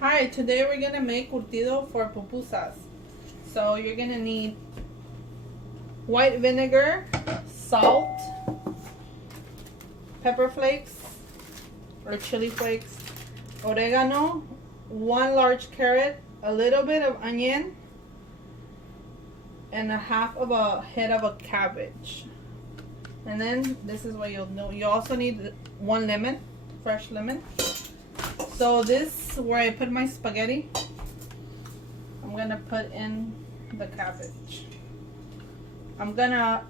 Hi, today we're gonna make curtido for pupusas. So you're gonna need white vinegar, salt, pepper flakes or chili flakes, oregano, 1 large carrot, a little bit of onion, and a half of a head of a cabbage. And then this is what you'll know. You also need 1 lemon, fresh lemon. So this, where I put my spaghetti, I'm gonna put in the cabbage. I'm gonna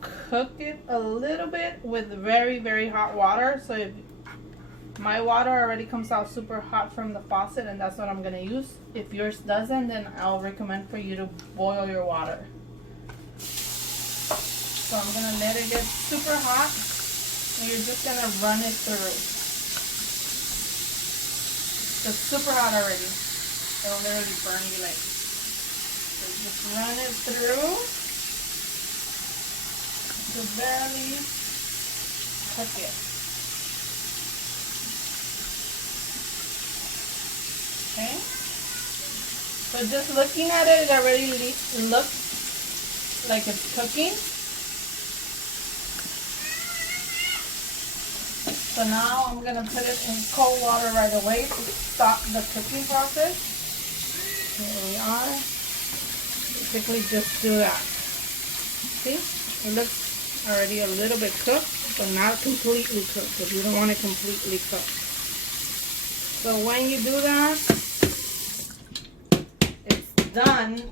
cook it a little bit with very, very hot water. So if my water already comes out super hot from the faucet, and that's what I'm gonna use. If yours doesn't, then I'll recommend for you to boil your water. So I'm gonna let it get super hot, and you're just gonna run it through. It's super hot already. It'll literally burn you like. So just run it through to barely cook it. Okay. So just looking at it, it already looks like it's cooking. So now I'm going to put it in cold water right away to stop the cooking process. Here we are. Basically just do that. See? It looks already a little bit cooked, but not completely cooked, because you don't want it completely cooked. So when you do that, it's done.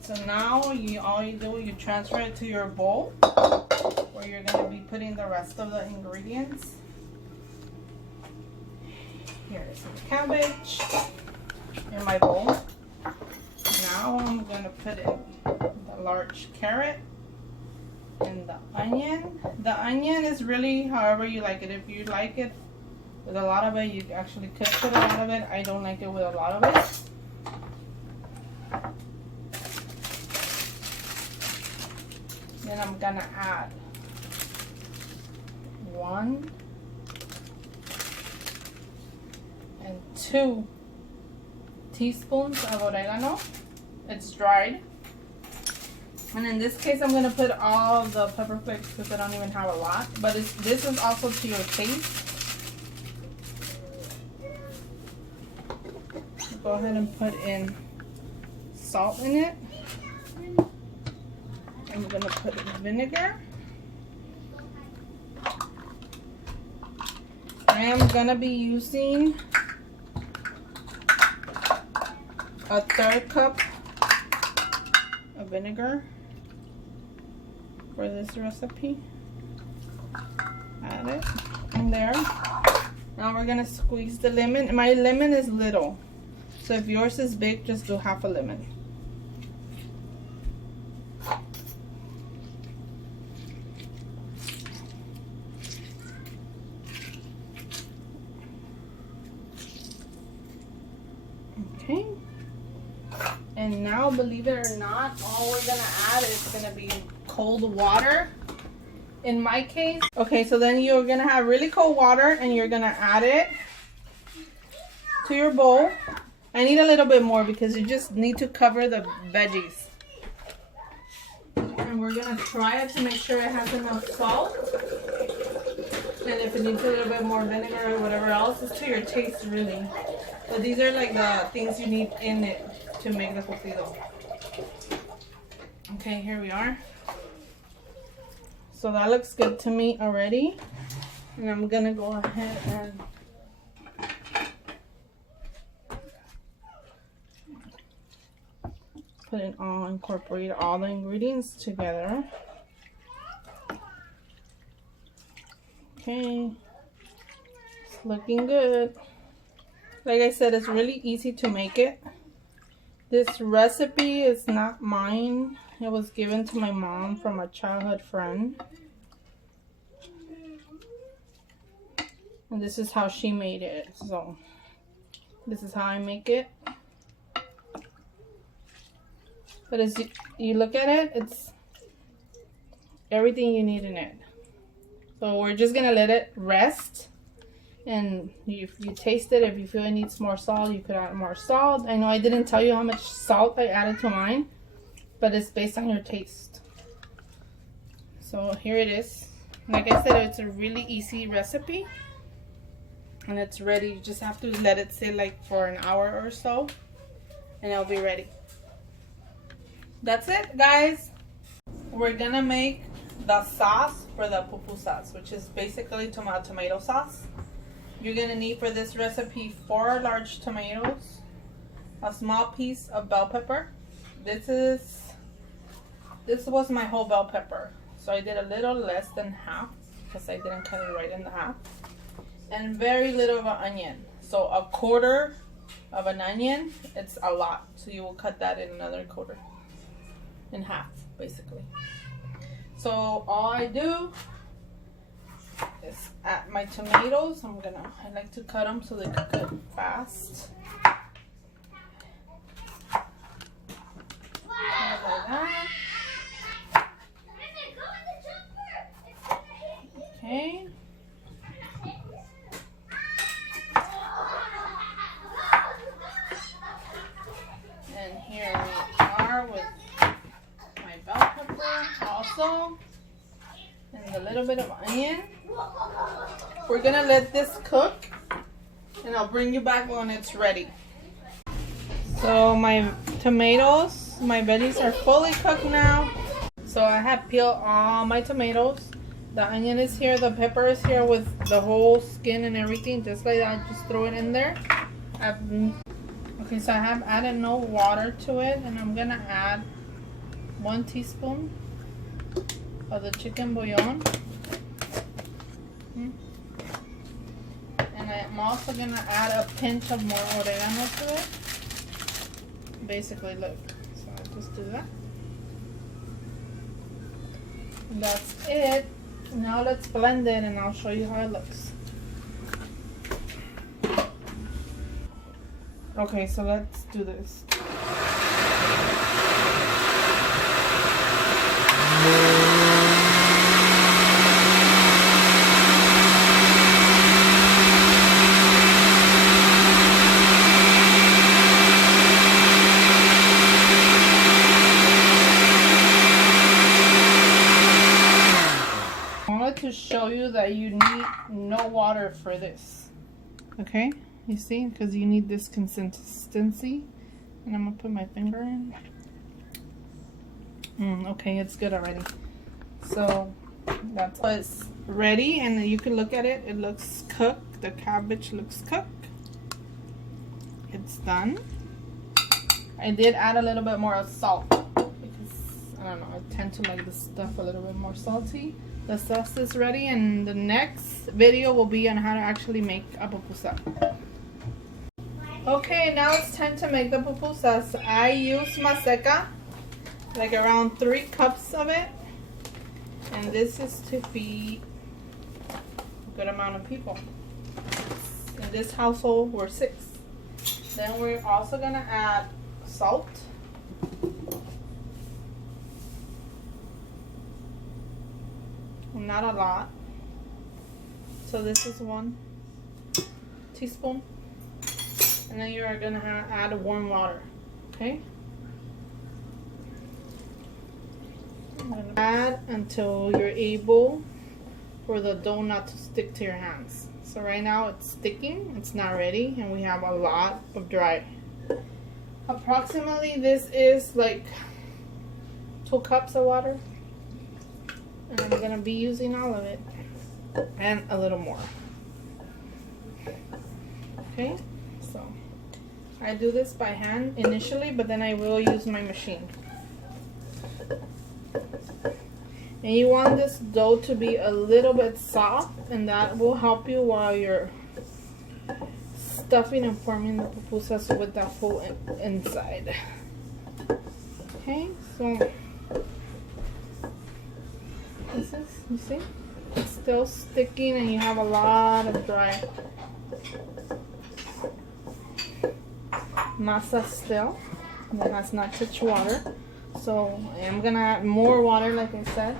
So now all you do, you transfer it to your bowl, where you're going to be putting the rest of the ingredients. Here is some cabbage in my bowl. Now I'm going to put in the large carrot and the onion. The onion is really however you like it. If you like it with a lot of it, you actually could put a lot of it. I don't like it with a lot of it. Then I'm going to add 1 and 2 teaspoons of oregano. It's dried. And in this case, I'm going to put all the pepper flakes because I don't even have a lot. But this is also to your taste. Go ahead and put in salt in it. I'm going to put in vinegar. I am going to be using a 1/3 cup of vinegar for this recipe. Add it in there. Now we're gonna squeeze the lemon. My lemon is little, so if yours is big, just do half a lemon. Okay. And now, believe it or not, all we're gonna add is gonna be cold water. In my case, okay, so then you're gonna have really cold water and you're gonna add it to your bowl. I need a little bit more because you just need to cover the veggies. And we're gonna try it to make sure it has enough salt. And if it needs a little bit more vinegar or whatever else, it's to your taste really. But these are like the things you need in it to make the curtido. Okay, here we are. So that looks good to me already. And I'm gonna go ahead and incorporate all the ingredients together. Okay, it's looking good. Like I said, it's really easy to make it. This recipe is not mine. It was given to my mom from a childhood friend. And this is how she made it. So this is how I make it. But as you look at it, it's everything you need in it. So we're just gonna let it rest And if you taste it, if you feel it needs more salt, you could add more salt. I know I didn't tell you how much salt I added to mine, but it's based on your taste. So here it is. Like I said, it's a really easy recipe. And it's ready. You just have to let it sit like for an hour or so. And it'll be ready. That's it, guys. We're gonna make the sauce for the pupusas, which is basically tomato sauce. You're gonna need for this recipe 4 large tomatoes, a small piece of bell pepper. This was my whole bell pepper, so I did a little less than half because I didn't cut it right in the half. And very little of an onion, so a quarter of an onion, it's a lot, so you will cut that in another quarter, in half basically. So all I do is add my tomatoes. I like to cut them so they can cut fast. Like that. Okay. And here we are with my bell pepper also. And a little bit of onion. We're gonna let this cook and I'll bring you back when it's ready. So my tomatoes, my veggies are fully cooked now. So I have peeled all my tomatoes. The onion is here, the pepper is here with the whole skin and everything, just like that. Just throw it in there. Okay, so I have added no water to it, and I'm gonna add 1 teaspoon of the chicken bouillon. And I'm also gonna add a pinch of more oregano to it. Basically, look. So I'll just do that. And that's it. Now let's blend it and I'll show you how it looks. Okay, so let's do this. To show you that you need no water for this. Okay, you see, because you need this consistency. And I'm gonna put my finger in. Okay, it's good already. So that's what's ready, and you can look at it. It looks cooked. The cabbage looks cooked. It's done. I did add a little bit more of salt because I don't know, I tend to like the stuff a little bit more salty. The sauce is ready, and the next video will be on how to actually make a pupusa. Okay, now it's time to make the pupusas. I use maseca, like around 3 cups of it. And this is to feed a good amount of people. In this household, we're 6. Then we're also gonna add salt. Not a lot. So this is 1 teaspoon. And then you are going to add warm water. Okay? I'm going to add until you're able for the dough not to stick to your hands. So right now it's sticking. It's not ready. And we have a lot of dry. Approximately this is like 2 cups of water. And I'm going to be using all of it and a little more. Okay, so I do this by hand initially, but then I will use my machine. And you want this dough to be a little bit soft, and that will help you while you're stuffing and forming the pupusas with that full inside. Okay, so this is, you see, it's still sticking and you have a lot of dry masa still. It has not touched water. So I'm gonna add more water like I said.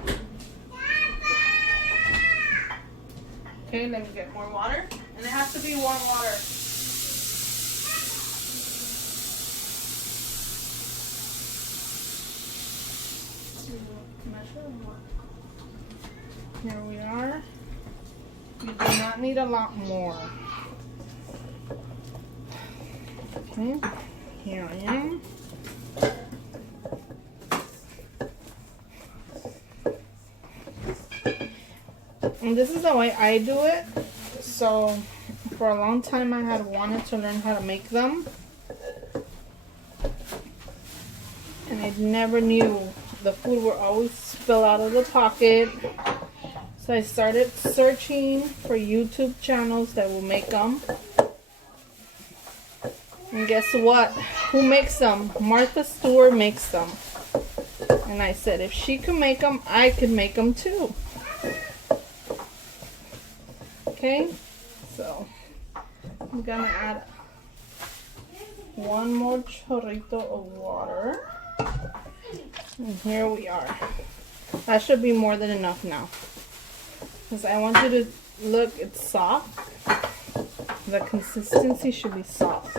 Okay, let me get more water. And it has to be warm water. Here we are. You do not need a lot more. Okay, here I am. And this is the way I do it. So for a long time I had wanted to learn how to make them. And I never knew. The food would always spill out of the pocket. So I started searching for YouTube channels that will make them. And guess what? Who makes them? Martha Stewart makes them. And I said, if she could make them, I could make them too. Okay, so I'm gonna add one more chorrito of water. And here we are. That should be more than enough now. Because I want you to look, it's soft. The consistency should be soft.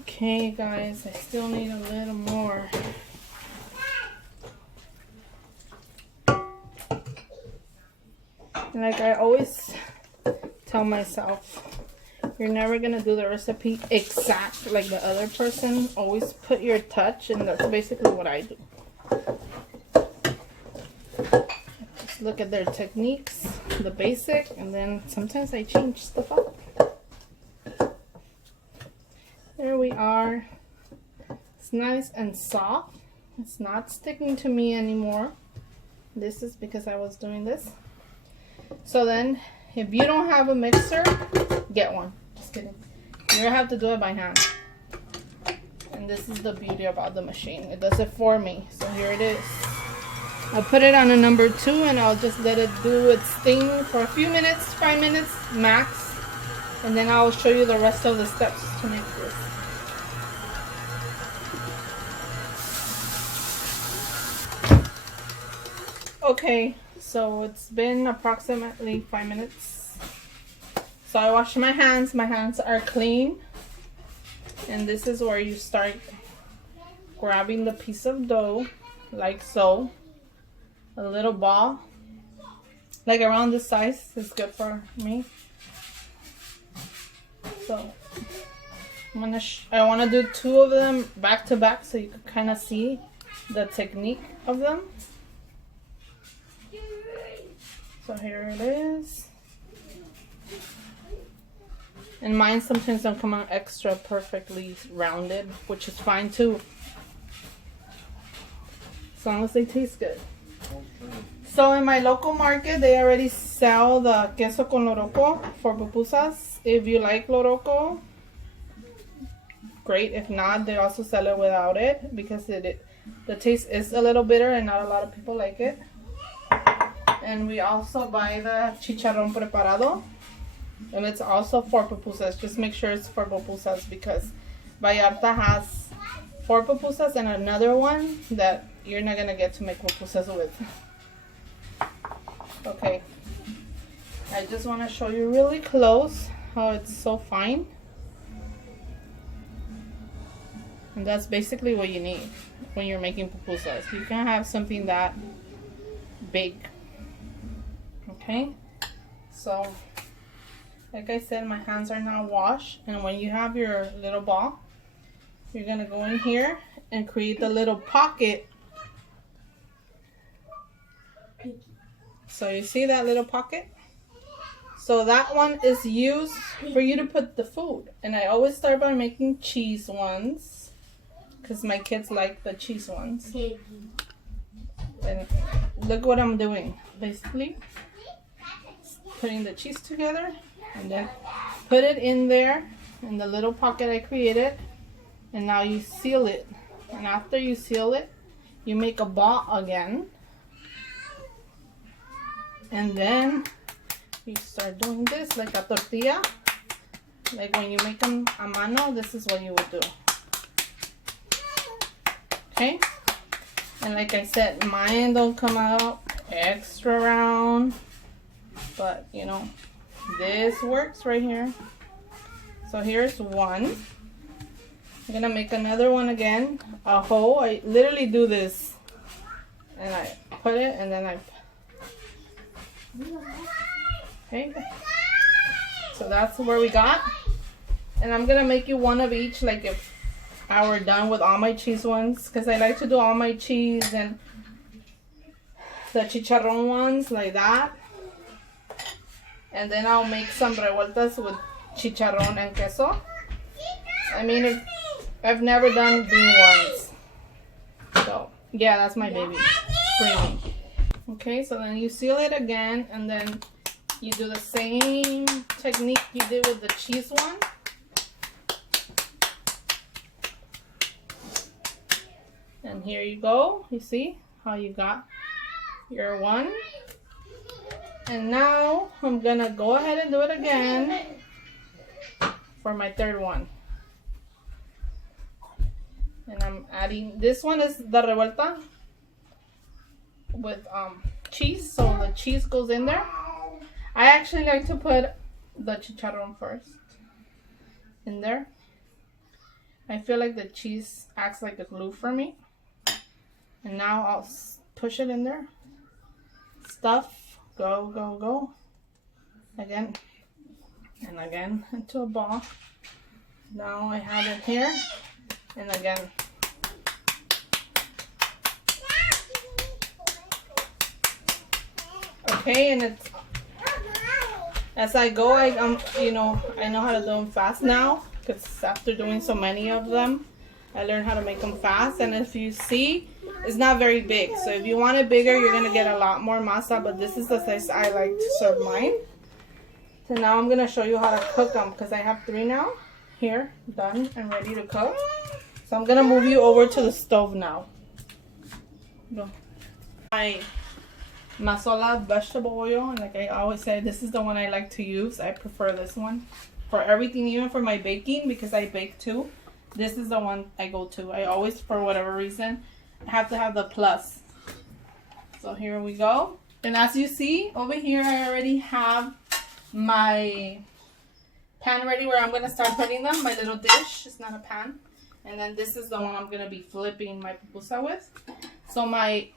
Okay, guys, I still need a little more. Like I always tell myself, you're never gonna do the recipe exact like the other person. Always put your touch, and that's basically what I do. Just look at their techniques, the basic, and then sometimes I change stuff up. There we are. It's nice and soft. It's not sticking to me anymore. This is because I was doing this. So then, if you don't have a mixer, get one. Just kidding. You're gonna have to do it by hand. And this is the beauty about the machine. It does it for me. So here it is. I'll put it on a number 2 and I'll just let it do its thing for a few minutes, 5 minutes max. And then I'll show you the rest of the steps to make this. Okay. So it's been approximately 5 minutes. So I washed my hands. My hands are clean. And this is where you start grabbing the piece of dough, like so. A little ball, like around this size is good for me. So I want to do 2 of them back to back so you can kind of see the technique of them. So here it is. And mine sometimes don't come out extra perfectly rounded, which is fine too. As long as they taste good. So in my local market, they already sell the queso con loroco for pupusas. If you like loroco, great. If not, they also sell it without it because the taste is a little bitter and not a lot of people like it. And we also buy the chicharrón preparado. And it's also for pupusas. Just make sure it's for pupusas because Vallarta has 4 pupusas and another one that you're not going to get to make pupusas with. Okay. I just want to show you really close how it's so fine. And that's basically what you need when you're making pupusas. You can have something that big. Okay, so like I said, my hands are now washed, and when you have your little ball, you're gonna go in here and create the little pocket. So you see that little pocket? So that one is used for you to put the food, and I always start by making cheese ones because my kids like the cheese ones. And look what I'm doing, basically. Putting the cheese together and then put it in there in the little pocket I created, and now you seal it. And after you seal it, you make a ball again, and then you start doing this like a tortilla. Like when you make them a mano, this is what you would do. Okay, and like I said, mine don't come out extra round. but you know, this works right here. So here's one. I'm gonna make another one again, a hole. I literally do this, and I put it, and then I. Okay. So that's where we got, and I'm gonna make you one of each, like if I were done with all my cheese ones, because I like to do all my cheese and the chicharrón ones like that, and then I'll make some revueltas with chicharrón and queso. I mean, I've never done bean ones, so yeah, that's my baby screaming. Okay, so then you seal it again, and then you do the same technique you did with the cheese one. And here you go. You see how you got your one. And now I'm gonna go ahead and do it again for my third one. And I'm adding, this one is the revuelta with cheese, so the cheese goes in there. I actually like to put the chicharrón first in there. I feel like the cheese acts like a glue for me. And now I'll push it in there. Stuff, go, go, go. Again and again into a ball. Now I have it here, and again. Okay, and it's, as I go, you know, I know how to do them fast now, because after doing so many of them, I learned how to make them fast. And if you see, it's not very big, so if you want it bigger, you're gonna get a lot more masa, but this is the size I like to serve mine. So now I'm gonna show you how to cook them, because I have 3 now here done and ready to cook. So I'm gonna move you over to the stove now. Go. My masola vegetable oil, and like I always say, this is the one I like to use. I prefer this one for everything, even for my baking, because I bake too. This is the one I go to. I always, for whatever reason, have to have the plus. So here we go. And as you see over here, I already have my pan ready where I'm going to start putting them. My little dish. It's not a pan. And then this is the one I'm going to be flipping my pupusa with. So my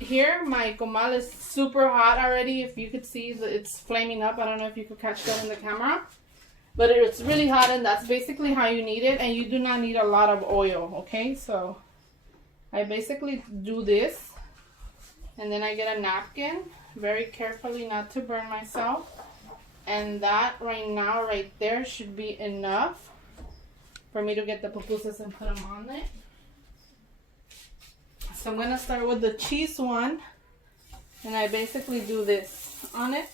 comal is super hot already. If you could see, it's flaming up. I don't know if you could catch that in the camera. But it's really hot, and that's basically how you need it. And you do not need a lot of oil, okay? So I basically do this, and then I get a napkin, very carefully not to burn myself. And that right now, right there, should be enough for me to get the pupusas and put them on it. So I'm going to start with the cheese one, and I basically do this on it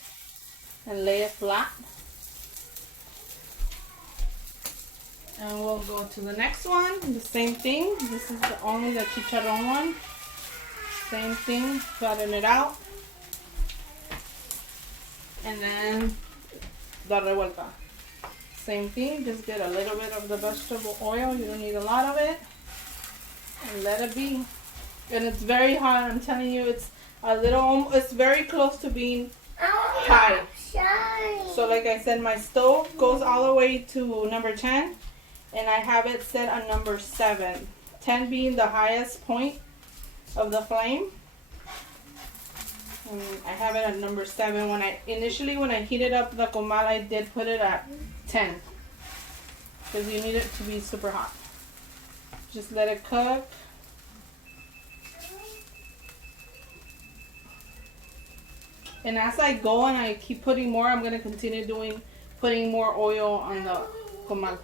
and lay it flat. And we'll go to the next one, the same thing. This is only the chicharrón one. Same thing, flatten it out. And then the revuelta. Same thing, just get a little bit of the vegetable oil. You don't need a lot of it. And let it be. And it's very hot, I'm telling you, it's it's very close to being high. So like I said, my stove goes all the way to number 10. And I have it set on number 7. 10 being the highest point of the flame. And I have it at number 7. When I heated up the comal, I did put it at 10. Because you need it to be super hot. Just let it cook. And as I go and I keep putting more, I'm going to continue putting more oil on the comal.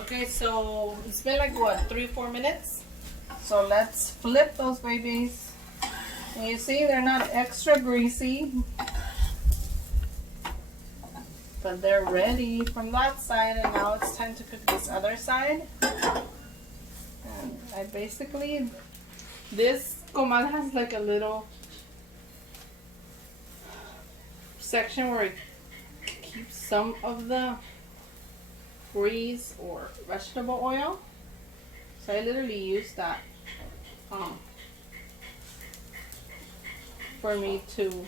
Okay, so it's been like what, 3-4 minutes. So let's flip those babies. And you see they're not extra greasy, but they're ready from that side. And now it's time to cook this other side. And I basically, this comal has like a little section where it keeps some of the grease or vegetable oil. So I literally use that for me to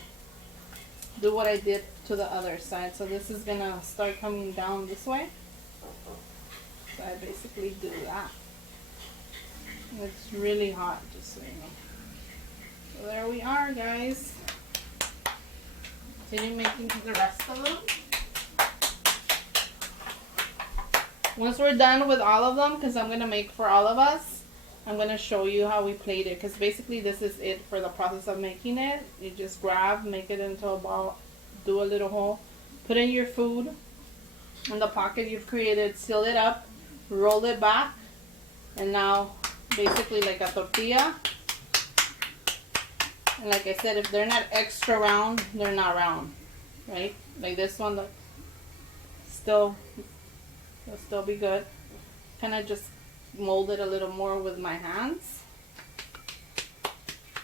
do what I did to the other side. So this is gonna start coming down this way. So I basically do that. And it's really hot, just so you know. So there we are, guys. Continue making the rest of them. Once we're done with all of them, because I'm gonna make for all of us, I'm going to show you how we plate it, because basically this is it for the process of making it. You just grab, make it into a ball, do a little hole, put in your food in the pocket you've created, seal it up, roll it back, and now basically like a tortilla. And like I said, if they're not extra round, they're not round, right? Like this one, will still be good. Kind of just mold it a little more with my hands.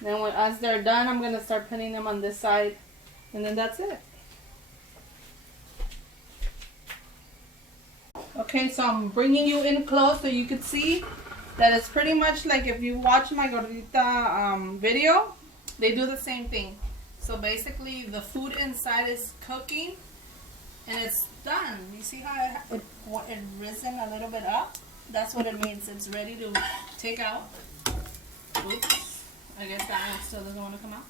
Then as they're done, I'm going to start putting them on this side, and then that's it. Okay, so I'm bringing you in close so you can see that it's pretty much like if you watch my gordita video, they do the same thing. So basically the food inside is cooking and it's done. You see how it risen a little bit up? That's what it means. It's ready to take out. Oops. I guess that one still doesn't want to come out.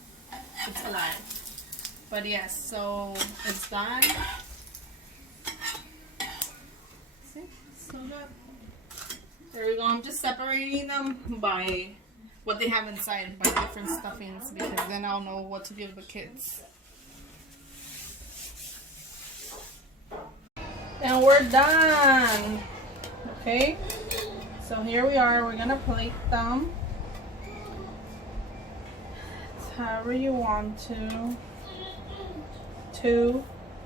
It's alive. But yes, so it's done. See? So good. There we go. I'm just separating them by what they have inside, by different stuffings, because then I'll know what to give the kids. And we're done. Okay, so here we are. We're gonna plate them however you want to, 2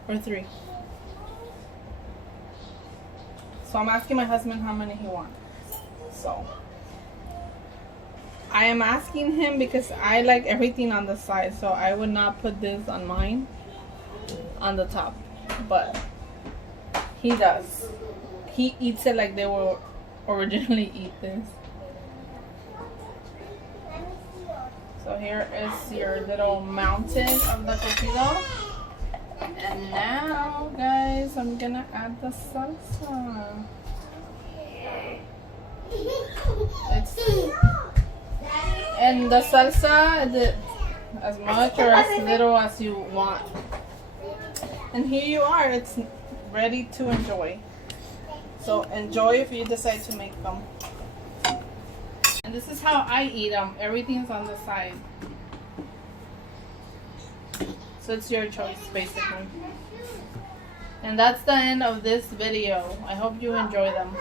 or 3. So I'm asking my husband how many he wants. So I am asking him because I like everything on the side, so I would not put this on mine on the top, but he does. He eats it like they were originally eat this. So here is your little mountain of the Cortido. And now, guys, I'm gonna add the salsa. And the salsa, as much or as little as you want. And here you are. It's ready to enjoy. So enjoy if you decide to make them. And this is how I eat them. Everything's on the side. So it's your choice, basically. And that's the end of this video. I hope you enjoy them.